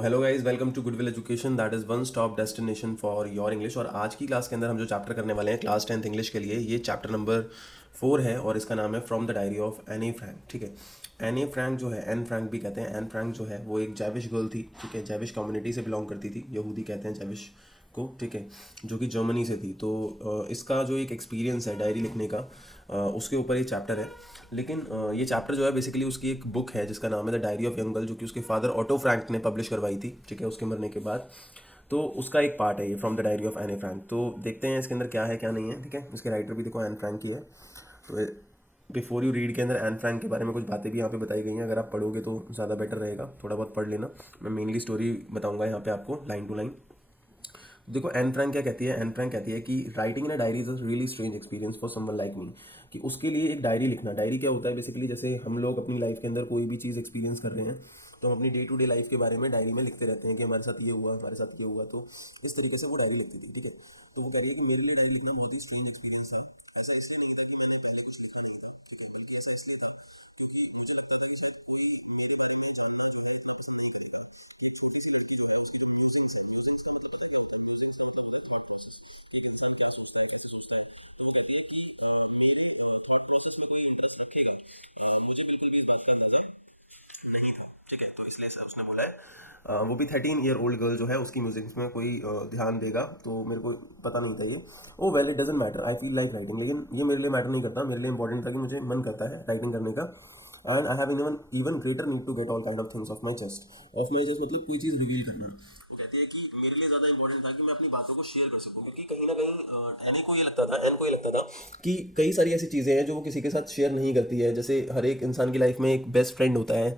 तो hello guys, welcome to Goodwill Education, that is one stop destination for your English. और आज की class के अंदर हम जो चैप्टर करने वाले हैं क्लास 10th इंग्लिश के लिए, ये चैप्टर नंबर 4 है और इसका नाम है from the diary of Anne Frank. ठीक है, एनी फ्रैंक जो है, एन फ्रैंक भी कहते हैं। एन फ्रैंक जो है वो एक जैविश गर्ल थी। ठीक है, जैविश कम्युनिटी से बिलोंग करती थी, यहूदी कहते हैं जैविश को। ठीक है, जो कि जर्मनी से थी। तो इसका जो एक एक्सपीरियंस है डायरी लिखने का, उसके ऊपर ये चैप्टर है। लेकिन ये चैप्टर जो है बेसिकली उसकी एक बुक है जिसका नाम है the diary of young girl, जो कि उसके फादर ऑटो फ्रैंक ने पब्लिश करवाई थी। ठीक है, उसके मरने के बाद। तो उसका एक पार्ट है ये from the diary of Anne Frank. तो देखते हैं इसके अंदर क्या है क्या नहीं है। ठीक है, इसके राइटर भी देखो एन फ्रैंक ही है। तो बिफोर यू रीड के अंदर एन फ्रैंक के बारे में कुछ बातें भी यहाँ पे बताई गई हैं। अगर आप पढ़ोगे तो ज़्यादा बेटर रहेगा, थोड़ा बहुत पढ़ लेना। मैं मेनली स्टोरी बताऊंगा यहाँ पे आपको लाइन टू लाइन। देखो एन फ्रैंक क्या कहती है। एन फ्रैंक कहती है कि writing in a diary is a really strange experience for someone like me. कि उसके लिए एक डायरी लिखना, डायरी क्या होता है बेसिकली, जैसे हम लोग अपनी लाइफ के अंदर कोई भी चीज़ एक्सपीरियंस कर रहे हैं तो हम अपनी डे टू डे लाइफ के बारे में डायरी में लिखते रहते हैं कि हमारे साथ ये हुआ, हमारे साथ ये हुआ। तो इस तरीके से वो डायरी लिखती थी। ठीक है, तो वो कह रही है कि मेरे लिए डायरी लिखना बहुत ही स्ट्रेंज एक्सपीरियंस था। ऐसा इसलिए नहीं था कि मैंने पहले कुछ लिखा नहीं था। ठीक है, बल्कि ऐसा इसलिए था क्योंकि मुझे लगता था कि शायद कोई मेरे बारे में जानना जो है इतना पसंद नहीं करेगा। कि एक छोटी सी लड़की जो है उसकी जो म्यूजिंग्स है, म्यूजिंग्स का मतलब पता क्या होता है? म्यूजिंग्स का मतलब होता है थॉट प्रोसेस। कि एक इंसान क्या सोचता है, कैसे सोचता है। तो वो कहती है कि मेरे थॉट प्रोसेस में कोई इंटरेस्ट रखेगा, मुझे बिल्कुल भी इस बात का पता नहीं था। ठीक है, तो इसलिए ऐसा उसने बोला है। वो भी 13 ईयर ओल्ड गर्ल जो है उसकी म्यूजिक में कोई ध्यान देगा, तो मेरे को पता नहीं था ये। Oh well, it doesn't matter, I feel like writing. लेकिन ये मेरे लिए मैटर नहीं करता, मेरे लिए इंपॉर्टेंट था कि मुझे मन करता है राइटिंग करने का। And I have even greater need to get all kind of things off my chest मतलब कोई चीज़ रिवील करना। वो कहती है कि मेरे लिए ज़्यादा इंपॉर्टेंट था कि मैं अपनी बातों को शेयर कर सकूं, क्योंकि कहीं ना कहीं एनी को ये लगता था, एन को ये लगता था कि कई सारी ऐसी चीज़ें हैं जो वो किसी के साथ शेयर नहीं करती है। जैसे हर एक इंसान की लाइफ में एक बेस्ट फ्रेंड होता है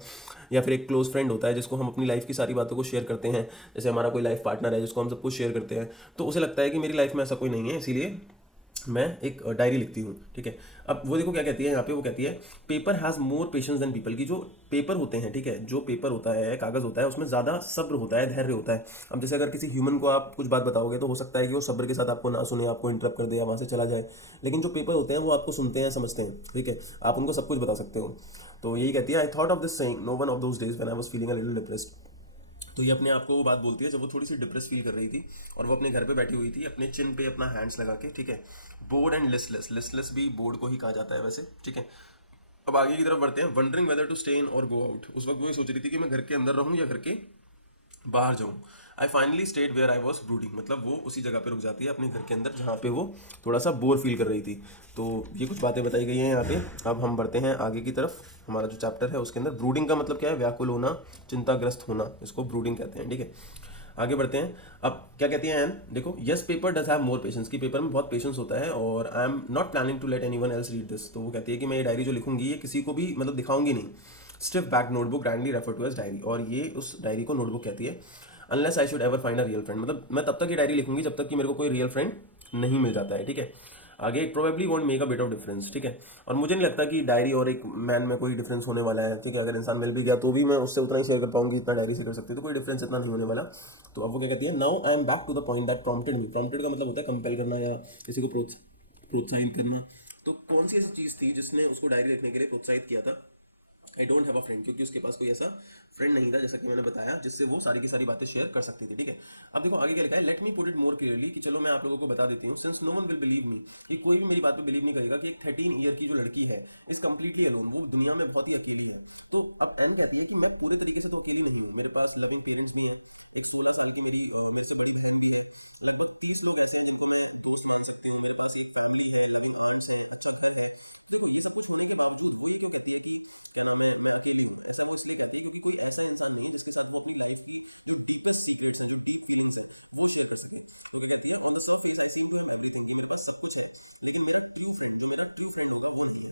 या फिर एक क्लोज फ्रेंड होता है जिसको हम अपनी लाइफ की सारी बातों को शेयर करते हैं। जैसे हमारा कोई लाइफ पार्टनर है जिसको हम सब कुछ शेयर करते हैं। तो उसे लगता है कि मेरी लाइफ में ऐसा कोई नहीं है, इसीलिए मैं एक डायरी लिखती हूँ। ठीक है, अब वो देखो क्या कहती है यहाँ पे। वो कहती है paper has more patience than people. की जो पेपर होते हैं, ठीक है, जो पेपर होता है, कागज़ होता है, उसमें ज़्यादा सब्र होता है, धैर्य होता है। अब जैसे अगर किसी ह्यूमन को आप कुछ बात बताओगे तो हो सकता है कि वो सब्र के साथ आपको ना सुने, आपको इंटरप्ट कर दे या वहाँ से चला जाए। लेकिन जो पेपर होते हैं वो आपको सुनते हैं, समझते हैं। ठीक है, आप उनको सब कुछ बता सकते हो। तो यही कहती है, I thought of this saying no one of those days when I was feeling a little depressed. तो ये अपने आप को वो बात बोलती है जब वो थोड़ी सी डिप्रेस फील कर रही थी और वो अपने घर पे बैठी हुई थी अपने चिन पे अपना हैंड्स लगा के। ठीक है, बोर्ड एंड लिस्टलेस, लिस्टलेस भी बोर्ड को ही कहा जाता है वैसे। ठीक है, अब आगे की तरफ बढ़ते हैं। Wondering whether to stay in और गो आउट। उस वक्त वो ये सोच रही थी कि मैं घर के अंदर रहूं या घर के बाहर जाऊं। I finally stayed where I was brooding, मतलब वो उसी जगह पे रुक जाती है अपने घर के अंदर जहाँ पे वो थोड़ा सा बोर फील कर रही थी। तो ये कुछ बातें बताई गई हैं यहाँ पे। अब हम बढ़ते हैं आगे की तरफ। हमारा जो चैप्टर है उसके अंदर ब्रूडिंग का मतलब क्या है? व्याकुल होना, चिंताग्रस्त होना, इसको ब्रूडिंग कहते हैं। ठीक है, आगे बढ़ते हैं। अब क्या कहती है एन, देखो, yes paper does have more patience. की पेपर में बहुत पेशेंस होता है और I am not planning to let anyone else read this. तो वो कहती है कि मैं ये डायरी जो लिखूंगी ये किसी को भी मतलब दिखाऊंगी नहीं। Stiff back notebook grandly refer to as diary, और ये उस डायरी को नोटबुक कहती है। Unless I should ever find a real friend, मतलब मैं तब तक ये डायरी लिखूंगी जब तक कि मेरे को कोई रियल फ्रेंड नहीं मिल जाता है। ठीक है, आगे probably won't make a bit of difference. ठीक है, और मुझे नहीं लगता कि डायरी और एक मैन में कोई डिफरेंस होने वाला है। ठीक है, अगर इंसान मिल भी गया तो भी मैं उससे उतना ही शेयर कर पाऊंगी जितना डायरी से कर सकती है, तो कोई डिफरेंस इतना नहीं होने वाला। तो अब वो क्या कहती है, now I am back to the point that prompted me. Prompted का मतलब होता है कंपेल करना या किसी को प्रोत्साहित करना। तो कौन सी ऐसी चीज़ थी जिसने उसको डायरी लिखने के लिए प्रोत्साहित किया था? I don't have a friend, क्योंकि उसके पास कोई ऐसा फ्रेंड नहीं था, जैसा कि मैंने बताया, जिससे वो सारी की सारी बातें शेयर कर सकती थी। ठीक है, अब देखो आगे क्या लिखा है, let me put it more clearly, कि चलो मैं आप लोगों को बता देती हूँ। Since no one will believe me, कि कोई भी मेरी बात पे बिलीव नहीं करेगा कि एक 13 ईयर की जो लड़की है इज कम्प्लीटली अलोन, वो दुनिया में बहुत ही अकेली है। तो अब एम कहती है कि मैं पूरे तरीके से तो अकेली नहीं हूँ, मेरे पास लविंग पेरेंट्स भी हैं, एक 16 साल की मेरी मेरे से बड़ी बहन भी है, लगभग 30 लोग ऐसे हैं जिनको मैं दोस्त मान सकते हैं, मेरे पास एक फैमिली है, लविंग पेरेंट्स है, अच्छा घर है। देखो ये सब कुछ सुनने के बाद वो ये तो कहती है कि मैं अकेली हूँ। ऐसा मुझे नहीं लगता कि कोई ऐसा इंसान है जिसके साथ वो अपनी लाइफ की डीपेस्ट सीक्रेट्स है, डीप फीलिंग्स है, वो शेयर कर सके। वो कहती है इन सीक्रेट्स आई सी मैं हैप्पी था, मेरे पास सब कुछ है, लेकिन मेरा ट्रू फ्रेंड, जो मेरा ट्रू फ्रेंड होगा वो नहीं है।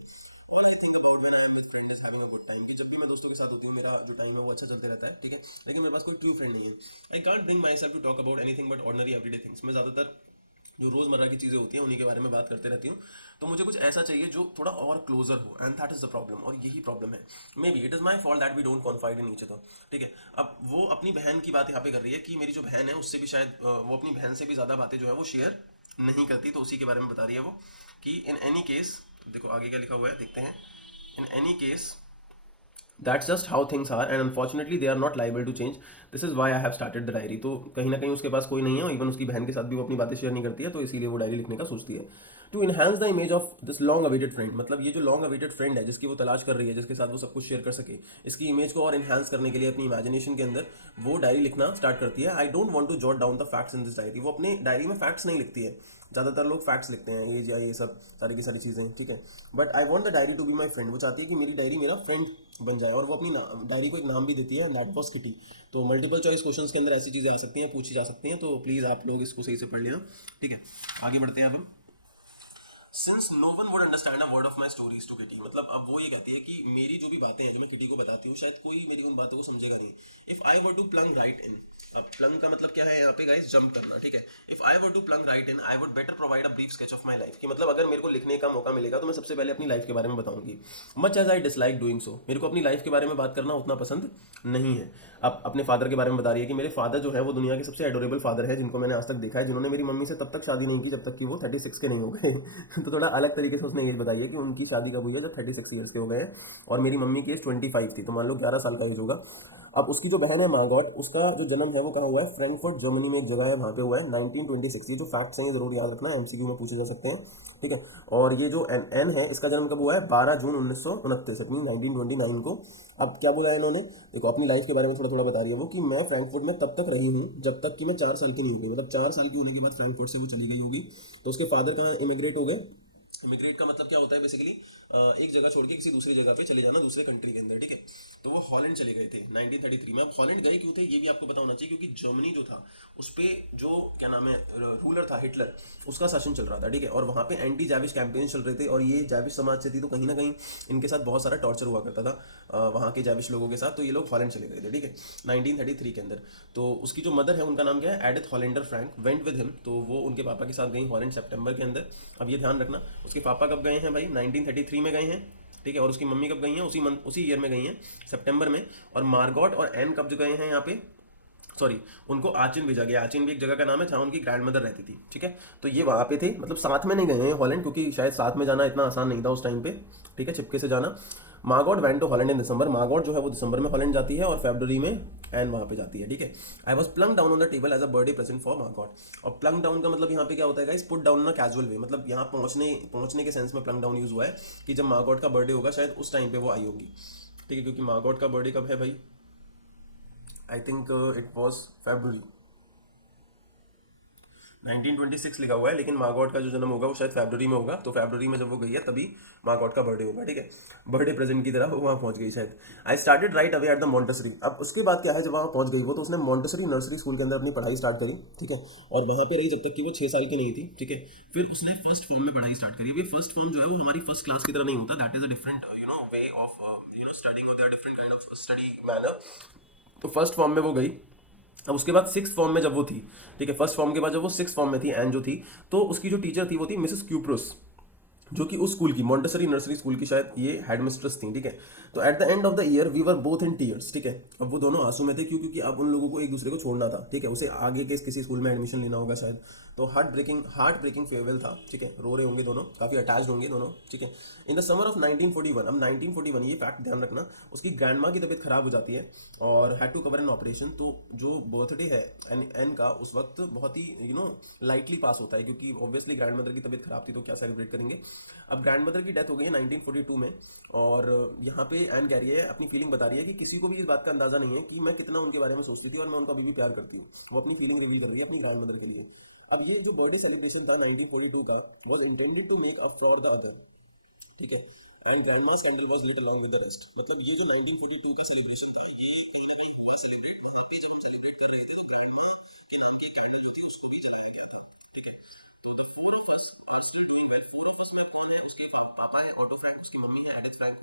All I think about when I am with friend is having a good time, कि जब भी मैं दोस्तों के साथ होती हूँ मेरा जो टाइम है वो अच्छा चलते रहता है। ठीक है, लेकिन मेरे पास कोई ट्रू फ्रेंड नहीं है। I can't bring myself to talk about anything but ordinary everyday things. मैं ज़्यादातर जो रोज़मर्रा की चीज़ें होती हैं उन्हीं के बारे में बात करते रहती हूँ। तो मुझे कुछ ऐसा चाहिए जो थोड़ा और क्लोजर हो, and that is the problem, और यही प्रॉब्लम है। Maybe it is my fault that we don't confide in each other. ठीक है, अब वो अपनी बहन की बात यहाँ पे कर रही है कि मेरी जो बहन है उससे भी शायद वो अपनी बहन से भी ज़्यादा बातें जो है वो शेयर नहीं करती। तो उसी के बारे में बता रही है वो कि इन एनी केस, देखो आगे क्या लिखा हुआ है देखते हैं। In any case that's just how things are and unfortunately they are not liable to change. This is why I have started the diary. तो कहीं ना कहीं उसके पास कोई नहीं है, इवन उसकी बहन के साथ भी वो अपनी बातें शेयर नहीं करती है, तो इसीलिए वो डायरी लिखने का सोचती है। To enhance the image of this long awaited friend, मतलब ये जो लॉन्ग अवेटेड फ्रेंड है जिसकी वो तलाश कर रही है, जिसके साथ वो सब कुछ शेयर कर सके, इसकी इमेज को और इनहांस करने के लिए अपनी इमेजिनेशन के अंदर वो डायरी लिखना स्टार्ट करती है। I don't want to jot down the facts in this diary. वो अपने डायरी में फैक्ट्स नहीं लिखती है, ज़्यादातर लोग फैक्ट्स लिखते हैं, एज या ये सब सारी की सारी चीज़ें, ठीक है। But I want the diary to be my friend. वो चाहती है कि मेरी डायरी मेरा फ्रेंड बन जाए, और वो अपनी डायरी को एक नाम भी देती है, दैट वॉज किटी। तो मल्टीपल चॉइस क्वेश्चंस के अंदर ऐसी चीज़ें आ सकती हैं, पूछी जा सकती हैं, तो प्लीज़ आप लोग इसको सही से पढ़ लेना, ठीक है। आगे बढ़ते हैं अब हम। Since no one would understand a word of my stories to Kitty, मतलब अब वो ये कहती है कि मेरी जो भी बातें हैं जो मैं किटी को बताती हूँ, शायद कोई मेरी उन बातों को समझेगा नहीं। If I were to plunge right in, अब प्लंग का मतलब क्या है यहाँ पे गाइस, जंप करना, ठीक है। If I were to plunge right in I would better provide a brief sketch of my life, कि मतलब अगर मेरे को लिखने का मौका मिलेगा तो मैं सबसे पहले अपनी लाइफ के बारे में बताऊंगी। Much as I dislike doing so, मेरे को अपनी लाइफ के बारे में बात करना उतना पसंद नहीं है। अब अपने फादर के बारे में बता रही है कि मेरे फादर जो है वो दुनिया के सबसे एडोरेबल फादर है जिनको मैंने आज तक देखा है, जिन्होंने मेरी मम्मी से तब तक शादी नहीं की जब तक कि वो 36 के नहीं हो गए। तो थोड़ा अलग तरीके से उसने एज बताई है कि उनकी शादी कब हुई है, जब 36 ईयर्स के हो गए हैं, और मेरी मम्मी की एज 25 थी, तो मान लो 11 साल का एज होगा। अब उसकी जो बहन है मार्गॉट, उसका जो जन्म है वो कहाँ हुआ है, फ्रैंकफर्ट जर्मनी में एक जगह है, वहाँ पे हुआ है 1926। ये जो फैक्ट्स हैं ये जरूर याद रखना, एमसीक्यू में पूछे जा सकते हैं, ठीक है। और ये जो एन एन है, इसका जन्म कब हुआ है, 12 जून 1929, अपनी 1929 को। अब क्या बोला है इन्होंने, देखो अपनी लाइफ के बारे में थोड़ा थोड़ा बता रही है वो, कि मैं फ्रैंकफर्ट में तब तक रही हूँ जब तक कि मैं 4 साल की नहीं हो गई, मतलब 4 साल की होने के बाद फ्रैंकफर्ट से वो चली गई होगी। तो उसके फादर कहाँ इमिग्रेट हो गए। इमिग्रेट का मतलब क्या होता है बेसिकली, एक जगह छोड़ के किसी दूसरी जगह पे चले जाना, दूसरे कंट्री के अंदर, ठीक है। तो वो हॉलैंड चले गए थे 1933 में। अब हॉलैंड गए क्यों थे ये भी आपको पता होना चाहिए, क्योंकि जर्मनी जो था उस पर जो क्या नाम है रूलर था हिटलर, उसका शासन चल रहा था, ठीक है। और वहाँ पे एंटी जैविश कैंपेन चल रहे थे, और ये जैविश समाज से थी, तो कहीं ना कहीं इनके साथ बहुत सारा टॉर्चर हुआ करता था वहाँ के जैविश लोगों के साथ। तो ये लोग हॉलैंड चले गए थे, ठीक है, 1933 के अंदर। तो उसकी जो मदर है उनका नाम क्या है, Edith Hollander Frank, went with him, तो वो उनके पापा के साथ गई हॉलैंड सितंबर के अंदर। अब ये ध्यान रखना, उसके पापा कब गए हैं भाई, 1933 में गए हैं, ठीक है। और उसकी मम्मी कब गई हैं, उसी ईयर में गई हैं, सितंबर में। और मार्गॉट और एन कब जो गए हैं यहाँ पे, सॉरी, उनको आचिन भेजा गया। आचिन भी एक जगह का नाम है जहाँ उनकी ग्रैंड मदर रहती थी, ठीक है। तो ये वहाँ पे थे, मतलब साथ में नहीं गए हैं हॉलैंड, क्योंकि शायद साथ में जाना इतना आसान नहीं था उस टाइम पे, ठीक है, छिपके से जाना। मार्गॉट वेंट टू हॉलैंड इन दिसंबर, मार्गॉट जो है वो दिसंबर में हॉलैंड जाती है, और फरवरी में एन वहाँ पे जाती है, ठीक है। I was plunk down on the table as a birthday present for Margot. और प्लंग डाउन का मतलब यहाँ पे क्या होता है गाइस, पुट डाउन ना कैजुअल वे, मतलब यहाँ पहुँचने के सेंस में प्लंग डाउन यूज हुआ है, कि जब मार्गॉट का बर्थडे होगा शायद उस टाइम पे वो आई होगी, ठीक है। क्योंकि मार्गॉट का बर्थडे कब है भाई, I think it was February 1926 लिखा हुआ है, लेकिन मार्गॉट का जो जन्म होगा वो शायद फरवरी में होगा। तो फरवरी में जब वो गई है तभी मार्गॉट का बर्थडे होगा, ठीक है। बर्थडे प्रेजेंट की तरह वो वहाँ पहुँच गई शायद। I started right away at the Montessori. अब उसके बाद क्या है, जब वहाँ पहुँच गई वो, तो उसने मॉन्टेसरी नर्सरी स्कूल के अंदर अपनी पढ़ाई स्टार्ट करी, ठीक है। और वहाँ पे रही जब तक कि वो 6 साल की नहीं थी, ठीक है। फिर उसने फर्स्ट फॉर्म में पढ़ाई स्टार्ट करी। अभी फर्स्ट फॉर्म जो है वो हमारी फर्स्ट क्लास की तरह नहीं होता, that is a different way of studying, और there different kind of study manner. तो फर्स्ट फॉर्म में वो गई। अब उसके बाद सिक्स फॉर्म में जब वो थी, ठीक है, फर्स्ट फॉर्म के बाद जब वो सिक्स फॉर्म में थी, एन जो थी, तो उसकी जो टीचर थी वो थी मिसेस क्यूप्रोस, जो कि उस स्कूल की मॉन्टेसरी नर्सरी स्कूल की शायद ये हेड मिस्ट्रेस थी, ठीक है। तो at the end of the year we were both in tears, ठीक है। अब वो दोनों आंसू में थे, क्यों, क्योंकि अब उन लोगों को एक दूसरे को छोड़ना था, ठीक है। उसे आगे के किसी स्कूल में एडमिशन लेना होगा शायद। तो हार्ट ब्रेकिंग फेयरवेल था, ठीक है। रो रहे होंगे दोनों, काफी अटैच्ड होंगे दोनों, ठीक है। इन द समर ऑफ 1941, अब 1941 ये फैक्ट ध्यान रखना, उसकी ग्रैंड माँ की तबीयत खराब हो जाती है और had to cover an operation. तो जो बर्थडे है एन का उस वक्त बहुत ही लाइटली पास होता है, क्योंकि ऑब्वियसली ग्रैंड मदर की तबीयत खराब थी, तो क्या सेलिब्रेट करेंगे। अब ग्रैंड मदर की डेथ हो गई है 1942 में, और यहाँ पे एन कह रही है, अपनी फीलिंग बता रही है कि किसी को भी इस बात का अंदाजा नहीं है कि मैं कितना उनके बारे में सोचती थी, और मैं उनका अभी भी प्यार करती हूँ। वो अपनी फीलिंग रिवील कर रही है अपनी ग्रैंड मदर के लिए। अब ये जो बर्थडे सेलिब्रेशन था 1942 का, was intended to make up for the other, ठीक है। And grandma's candle was lit along with the rest। मतलब ये जो 1942 का सेलिब्रेशन था, ये कहीं ना कहीं हुआ सेलिब्रेट, वहाँ पे जब हम सेलिब्रेट कर रहे थे तो ग्रैंड माँ के नाम की एक कैंडल होती है, उसको भी जलाया गया था, ठीक है। तो the four of us are still doing well. Four of us में कौन है, उसके पापा है ऑटो फ्रैंक, उसकी मम्मी है एडिथ फ्रैंक,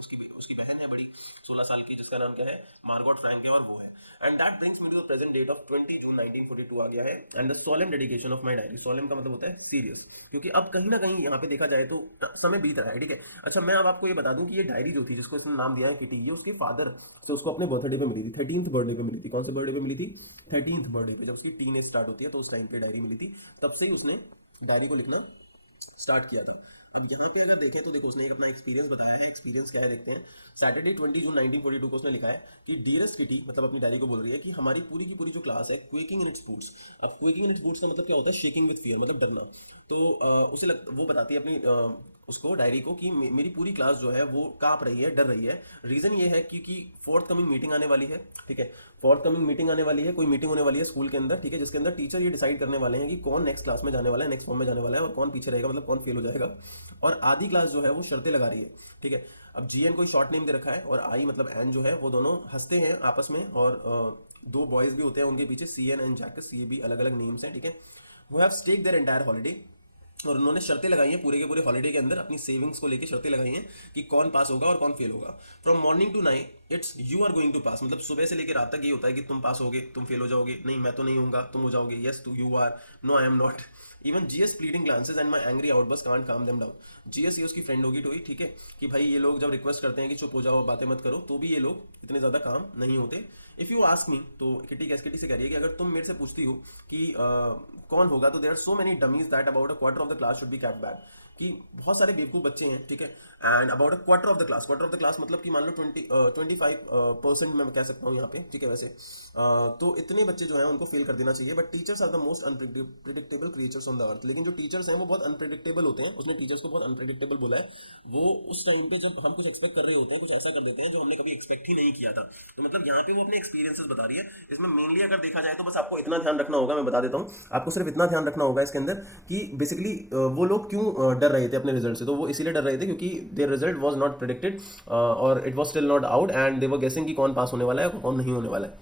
उसकी बहन है बड़ी 16 साल की, जिसका नाम क्या है, मार्गॉट फ्रैंक है, और वो है। And that brings me to the present date of 20 June 1942 आ गया है, and the solemn dedication of my diary. Solemn का मतलब होता है सीरियस, क्योंकि अब कहीं ना कहीं यहाँ पे देखा जाए तो समय बीत रहा है, ठीक है। अच्छा, मैं अब आपको ये बता दूं कि ये डायरी जो थी, जिसको इसने नाम दिया है किटी, ये उसके फादर से उसको अपने बर्थडे पे मिली थी, 13th बर्थडे पे मिली थी। कौन से बर्थडे पे मिली थी, 13th बर्थडे पे, जब उसकी टीन एज स्टार्ट होती है तो उस टाइम पे डायरी मिली थी। तब से ही उसने डायरी को लिखना स्टार्ट किया था। अब यहाँ पे अगर देखें तो देखो उसने एक अपना एक्सपीरियंस बताया है। एक्सपीरियंस क्या है देखते हैं। सैटरडे 20 जून 1942 को उसने लिखा है कि डियरेस्ट किटी, मतलब अपनी डायरी को बोल रही है कि हमारी पूरी की पूरी जो क्लास है क्वेकिंग इन इट्स बूट्स। अब क्वेकिंग इन इट्स बूट्स का मतलब क्या होता है? शेकिंग विद फियर, मतलब डरना। तो वो बताती है अपनी उसको डायरी को कि मेरी पूरी क्लास जो है वो कांप रही है, डर रही है। रीजन ये है क्योंकि फोर्थ कमिंग मीटिंग आने वाली है, ठीक है। फोर्थ कमिंग मीटिंग आने वाली है, कोई मीटिंग होने वाली है स्कूल के अंदर, ठीक है, जिसके अंदर टीचर ये डिसाइड करने वाले हैं कि कौन नेक्स्ट क्लास में जाने वाला है, नेक्स्ट फॉर्म में जाने वाला है, और कौन पीछे रहेगा, मतलब कौन फेल हो जाएगा। और आधी क्लास जो है वो शर्तें लगा रही है, ठीक है। अब जीएन कोई शॉर्ट नेम दे रखा है, और आई मतलब एन जो है वो दोनों हंसते हैं आपस में, और दो बॉयज भी होते हैं उनके पीछे, सी एन एंड जैकस, ये भी अलग अलग नेम्स हैं, ठीक है। वो have stake their entire holiday, और उन्होंने शर्तें लगाई हैं पूरे के पूरे हॉलीडे के अंदर, अपनी सेविंग्स को लेके शर्तें लगाई हैं कि कौन पास होगा और कौन फेल होगा। From morning to night it's you are going to pass, मतलब सुबह से लेकर रात तक ये होता है कि तुम पास होगे, तुम फेल हो जाओगे, नहीं मैं तो नहीं होऊंगा, तुम हो जाओगे, yes too you are, no I am not. Even GS pleading glances and my angry outburst can't calm them down. GS ये उसकी फ्रेंड होगी टोई, ठीक है, कि भाई ये लोग जब रिक्वेस्ट करते हैं कि चुप हो जाओ, बातें मत करो, तो भी ये लोग इतने ज्यादा काम नहीं होते। इफ यू आस्क मी, तो किटी से कह रही है कि अगर तुम मेरे से पूछती हो कि कौन होगा, तो there are so many dummies that about a quarter of the class should be kept back, कि बहुत सारे बेवकूफ बच्चे हैं, ठीक है। And about a quarter of the class मतलब कि मान लो 25% मैं कह सकता हूँ यहाँ पे, ठीक है। वैसे तो इतने बच्चे जो हैं उनको फेल कर देना चाहिए। But teachers are the most unpredictable creatures on the earth, लेकिन जो टीचर्स हैं वो बहुत अनप्रिडिक्टेबल होते हैं। उसने टीचर्स को बहुत अनप्रिडिक्टेबल बोला है। वो उस टाइम पे जब हम कुछ एक्सपेक्ट कर रहे होते हैं, कुछ ऐसा कर देते हैं जो हमने कभी एक्सपेक्ट ही नहीं किया था। तो मतलब यहाँ पे वो अपने एक्सपीरियंसेस बता रही है। इसमें मेनली अगर देखा जाए तो बस आपको इतना ध्यान रखना होगा, मैं बता देता हूँ आपको, सिर्फ इतना ध्यान रखना होगा इसके अंदर कि बेसिकली वो लोग क्यों डर रहे थे अपने रिजल्ट से। तो वो इसीलिए डर रहे थे क्योंकि their result was not predicted, और it was still not out, and they were guessing कि कौन पास होने वाला है, कौन नहीं होने वाला है,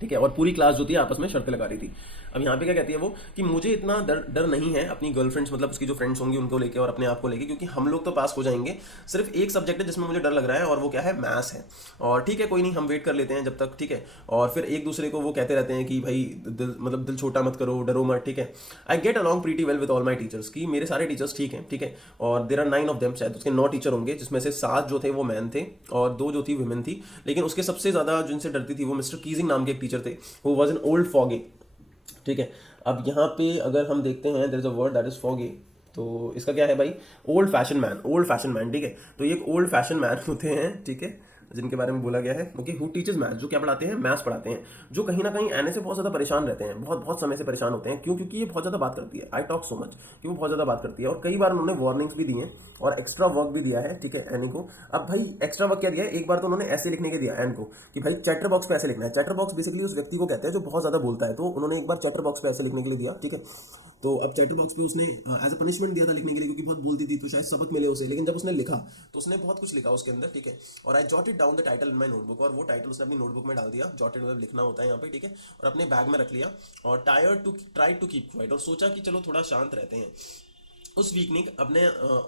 ठीक है। और पूरी क्लास जो थी आपस में शर्तें लगा रही थी। अब यहाँ पे क्या कहती है वो कि मुझे इतना डर नहीं है अपनी गर्लफ्रेंड्स, मतलब उसकी जो फ्रेंड्स होंगी उनको लेके और अपने आप को लेके, क्योंकि हम लोग तो पास हो जाएंगे। सिर्फ एक सब्जेक्ट है जिसमें मुझे डर लग रहा है, और वो क्या है? मैथ्स है। और ठीक है, कोई नहीं, हम वेट कर लेते हैं जब तक, ठीक है। और फिर एक दूसरे को वो कहते रहते हैं कि भाई दिल छोटा मत करो, डरो मत, ठीक है। I get along pretty well with all my teachers, की मेरे सारे टीचर्स ठीक हैं, ठीक है। और देर आर 9 ऑफ देम, शायद उसके 9 टीचर होंगे, जिसमें से 7 जो थे वो मैन थे और 2 जो थी वुमेन थी। लेकिन उसके सबसे ज्यादा जिनसे डरती थी वो मिस्टर कीजिंग नाम के एक टीचर थे, who was an old fogey, ठीक है। अब यहाँ पे अगर हम देखते हैं, there is a word that is fogey, तो इसका क्या है भाई? Old fashion man, old fashion man, ठीक है। तो ये एक ओल्ड फैशन मैन होते हैं, ठीक है, जिनके बारे में बोला गया है। ओके, हु टीचर्स मैथ्स, जो क्या पढ़ाते हैं? मैथ्स पढ़ाते हैं। जो कहीं ना कहीं आने से बहुत ज़्यादा परेशान रहते हैं, बहुत बहुत समय से परेशान होते हैं। क्यों? क्योंकि ये बहुत ज़्यादा बात करती है, आई टॉक सो मच, कि वो बहुत ज़्यादा बात करती है। और कई बार उन्होंने वार्निंग्स भी दी हैं और एक्स्ट्रा वर्क भी दिया है, ठीक है, एनी को। अब भाई एक्स्ट्रा वर्क क्या दिया है? एक बार तो उन्होंने ऐसे लिखने के दिया एन को कि भाई चैटर बॉक्स पे ऐसे लिखना है। चैटर बॉक्स बेसिकली उस व्यक्ति को कहते हैं जो बहुत ज़्यादा बोलता है, तो उन्होंने एक बार चैटर बॉक्स पे ऐसे लिखने के लिए दिया, ठीक है। तो अब चैटर बॉक्स पे उसने एज अ पनिशमेंट दिया था लिखने के लिए, क्योंकि बहुत बोलती थी तो शायद सबक मिले उसे। लेकिन जब उसने लिखा तो उसने बहुत कुछ लिखा उसके अंदर, ठीक है। और आई jotted down the title in my notebook, और वो टाइटल उसने अपनी नोटबुक में डाल दिया। जॉटेड मतलब लिखना होता है यहाँ पे, ठीक है। और अपने बैग में रख लिया, और tired to try to keep quiet, और सोचा कि चलो थोड़ा शांत रहते हैं। उस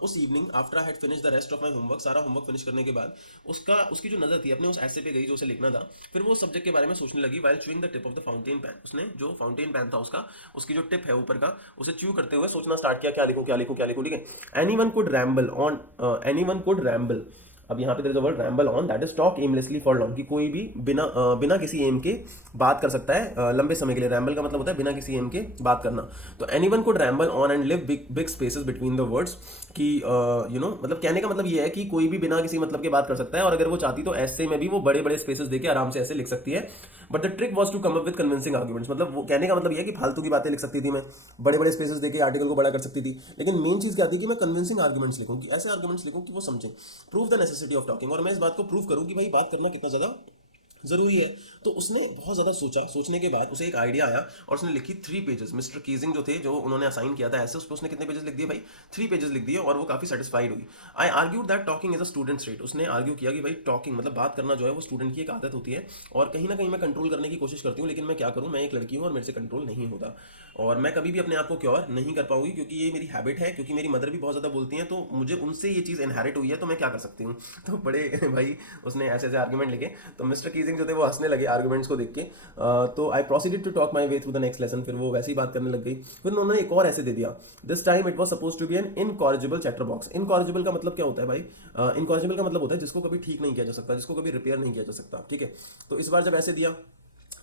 उस evening after I had finish the rest of my homework, सारा होमवर्क फिनिश करने के बाद उसकी जो नजर थी अपने उस ऐसे पे गई जो उसे लिखना था। फिर वो सब्जेक्ट के बारे में सोचने लगी while chewing the tip of the fountain pen. उसने जो फाउंटेन पेन था उसकी जो टिप है ऊपर का, उसे च्यू करते हुए सोचना स्टार्ट किया, क्या लिखूं क्या लिखूं क्या लिखूं, ठीक है। Anyone could ramble. अब यहाँ पे there is a word ramble on, that is talk aimlessly for long, कि कोई भी बिना किसी एम के बात कर सकता है लंबे समय के लिए। रैम्बल का मतलब होता है बिना किसी एम के बात करना। तो anyone could ramble on and live big spaces between the words, कि मतलब कहने का मतलब ये है कि कोई भी बिना किसी मतलब के बात कर सकता है, और अगर वो चाहती तो ऐसे में भी वो बड़े बड़े स्पेसेस देके आराम से ऐसे लिख सकती है। But the trick was to come up with convincing arguments, मतलब वो कहने का मतलब ये है कि फालतू की बातें लिख सकती थी मैं, बड़े बड़े स्पेसेस देके आर्टिकल को बड़ा कर सकती थी, लेकिन मेन चीज क्या थी कि मैं कन्विंसिंग आर्गुमेंट्स लिखूं, कि ऐसे आर्गुमेंट्स लिखूं कि वो समझें। Prove the necessity of talking, और मैं इस बात को प्रूव करूं कि भाई बात करना कितना ज्यादा जरूरी है। तो उसने बहुत ज्यादा सोचा, सोचने के बाद उसे एक आइडिया आया और उसने लिखी 3 पेजेस। मिस्टर कीजिंग जो थे, जो उन्होंने असाइन किया था ऐसे, उस पर उसने कितने पेजेस लिख दिए भाई? 3 पेजेस लिख दिए, और वो काफी सेटिस्फाइड हुई। I argued that talking is a student trait, उसने आर्ग्यू किया कि भाई टॉकिंग मतलब बात करना जो है वो स्टूडेंट की एक आदत होती है, और कहीं ना कहीं मैं कंट्रोल करने की कोशिश करती हूँ, लेकिन मैं क्या करूँ, मैं एक लड़की हूँ और मेरे से कंट्रोल नहीं होता, और मैं कभी भी अपने आप को क्योर नहीं कर पाऊंगी, क्योंकि ये मेरी हैबिट है, क्योंकि मेरी मदर भी बहुत ज्यादा बोलती हैं, तो मुझे उनसे ये चीज़ इनहेरिट हुई है, तो मैं क्या कर सकती हूँ। तो बड़े भाई उसने ऐसे ऐसे आर्गुमेंट लिखे, तो मिस्टर कीजिंग जो थे वो हंसने लगे आर्गुमेंट्स को देख के। तो I proceeded to talk my way through the next lesson, फिर वो वैसी बात करने लग गई। फिर उन्होंने एक और ऐसे दे दिया, this time it was suppose to be an incorrigible chatterbox. Incorrigible का मतलब क्या होता है भाई? इनकॉरिजिबल का मतलब होता है जिसको कभी ठीक नहीं किया जा सकता, जिसको कभी रिपेयर नहीं किया जा सकता, ठीक है। तो इस बार जब ऐसे दिया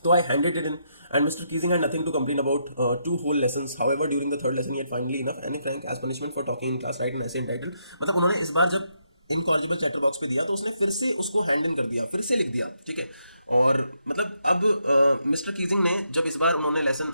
तो I handed it in, And Mr. Keesing had nothing to complain about two whole lessons. However, during the third lesson, he had finally enough. Annie Frank, as punishment for talking in class, write an essay entitled. मतलब उन्होंने इस बार जब इनकॉर्जिबल chatter box पे दिया तो उसने फिर से उसको हैंड इन कर दिया, फिर से लिख दिया, ठीक है। और मतलब अब मिस्टर कीजिंग ने जब इस बार उन्होंने लेसन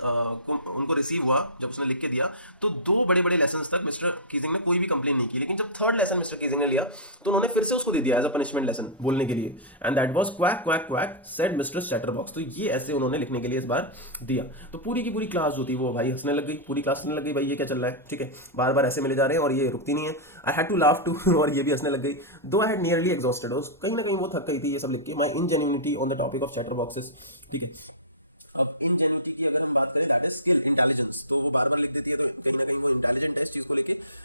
उनको रिसीव हुआ, जब उसने लिख के दिया, तो दो बड़े बड़े लेसन तक मिस्टर कीजिंग ने कोई भी कंप्लेन नहीं की। लेकिन जब थर्ड लेसन मिस्टर कीजिंग ने लिया तो उन्होंने फिर से उसको दे दिया एज अ पनिशमेंट लेसन बोलने के लिए। And that was quack quack quack said mister chatter box. तो ये ऐसे उन्होंने लिखने के लिए इस बार दिया। तो पूरी की पूरी क्लास जो थी वो भाई हंसने लग गई, पूरी क्लास हंसने लग गई, भाई ये क्या चल रहा है, ठीक है। बार बार ऐसे मिले जा रहे हैं और ये रुकती नहीं है। I had to laugh too और ये भी हंसने लग गई। दो आई हैड नियरली एग्जॉस्टेड, और कहीं ना कहीं वो थक गई थी ये सब लिख के। My ingenuity on the topic of chatterboxes, ठीक है।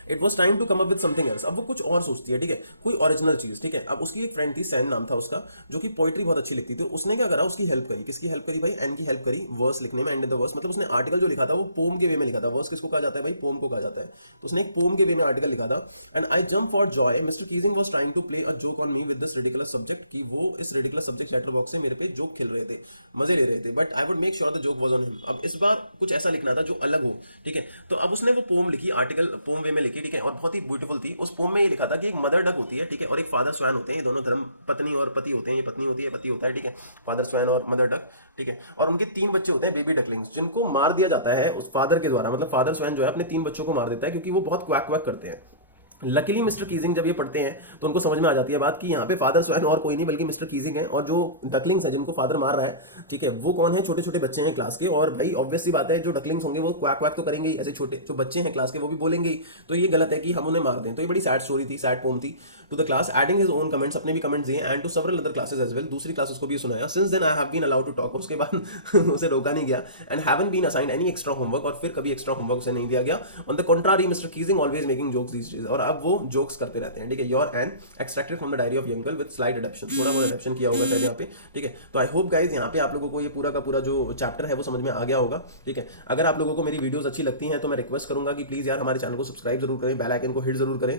It was time to come up with something else. अब वो कुछ और सोचती है, ठीक है, कोई ओरिजिनल चीज, ठीक है। अब उसकी एक फ्रेंड थी, सैन नाम था उसका, जो कि पोइट्री बहुत अच्छी लिखती थी। उसने क्या करा, उसकी हेल्प करी। किसकी हेल्प करी भाई? एन की हेल्प करी वर्स लिखने में, एंड द वर्स। मतलब उसने आर्टिकल जो लिखा था वो पोम के वे में लिखा था। वर्स किसको कहा जाता है भाई? पोम को कहा जाता है। तो उसने एक पोम के वे में आर्टिकल लिखा था। And I jump for joy, mister Keesing was trying to play a joke on me with this ridiculous subject, कि वो इस रिडिकुलस सब्जेक्ट चैटर बॉक्स से मेरे पे जोक खेल रहे थे, मजे ले रहे थे। But I would make sure the joke was on him. अब इस बार कुछ ऐसा लिखना था जो अलग हो, ठीक है। तो अब उसने वो पोम लिखी, आर्टिकल पोम वे में लिखी, ठीक है, और बहुत ही ब्यूटीफुल थी। उस पोम में ये लिखा था कि एक मदर डक होती है, ठीक है, और एक फादर स्वैन होते हैं। ये दोनों धर्म पत्नी और पति होते हैं। ये पत्नी होती है, पति होता है, ठीक है, फादर स्वैन और मदर डक, ठीक है। और उनके 3 बच्चे होते हैं, बेबी डकलिंग्स, जिनको मार दिया जाता है उस फादर के द्वारा। मतलब फादर स्वैन जो है अपने 3 बच्चों को मार देता है क्योंकि वो बहुत क्वैक क्वैक करते हैं। लकीली मिस्टर कीजिंग जब ये पढ़ते हैं तो उनको समझ में आ जाती है बात कि यहाँ पे फादर स्वैन और कोई नहीं बल्कि मिस्टर कीजिंग है, और जो डकलिंग्स है जिनको फादर मार रहा है, ठीक है, वो कौन है? छोटे छोटे बच्चे हैं क्लास के। और भाई ऑब्वियस सी बात है, जो डकलिंग्स होंगे वो क्वैक क्वैक तो करेंगे ही, ऐसे छोटे जो बच्चे हैं क्लास के वो भी बोलेंगे ही। तो ये गलत है कि हम उन्हें मार दें। तो ये बड़ी सैड स्टोरी थी, सैड पोम थी to the class, adding his own comments, अपने भी कमेंट्स दिए, and to several other classes as well, दूसरी क्लासेस को भी सुनाया। Since then I have been allowed to talk. उसके बाद उसे रोका नहीं गया। And haven't been assigned any extra homework, और फिर कभी एक्स्ट्रा होमवर्क उसे नहीं दिया गया। On the contrary mister Keesing always making jokes these days, और अब वो जोक्स करते रहते हैं, ठीक है। Your and extracted from the diary of young girl with slight adaption, थोड़ा बहुत एडप्शन किया होगा शायद यहाँ पे, ठीक है। तो आई होप गाइज यहाँ पे आप लोगों को ये पूरा का पूरा जो चैप्टर है वो समझ में आ गया होगा, ठीक है। अगर आप लोगों को मेरी वीडियोस अच्छी लगती हैं तो मैं रिक्वेस्ट करूंगा कि प्लीज यार हमारे चैनल को सब्सक्राइब जरूर करें, बेल आइकन को हिट जरूर करें।